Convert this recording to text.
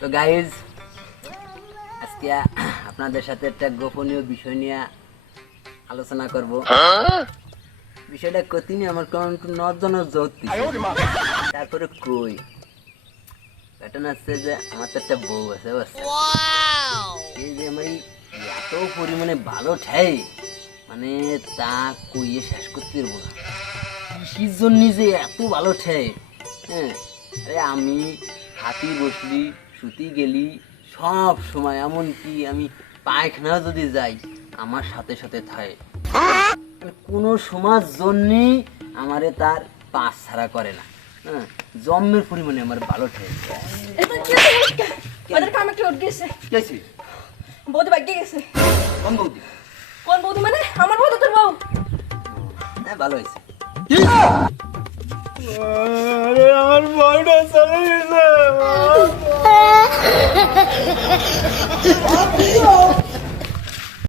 তো গাইজ আজকে আপনাদের সাথে একটা গোপনীয় বিষয় নিয়ে আলোচনা করব। বিষয়টা কতিনি আমার কোন একটু নজর জ্যোতি তারপরে কই ঘটনা আছে যে আমার তো একটা বউ আছে বুঝছেন? এই যে আমি এত পরিমাণে ভালো ঠাই মানে তা কইয়ে শেষ করতে পারবো না। কৃষির জন্য যে এত ভালো ঠাই, হ্যাঁ আরে আমি হাতি বসলি সুতি গেলি সব সময়, এমনকি আমি পায়খানা যদি যাই আমার সাথে সাথে থাকে, কোনো সমাজ জন্যই আমারে তার পাঁচ ছাড়া করে না। হ্যাঁ জন্মের পরিমাণে আমার ভালো ঠাই। এটা কি হচ্ছে? ওদের কামে কি উঠছে? গেছি বৌদি ভাগ্যে গেছে। কোন বৌদি? কোন বৌদি মানে? আমার বউ তো তোর বউ। হ্যাঁ ভালো হয়েছে। আরে আমার বউটা চলে গেছে।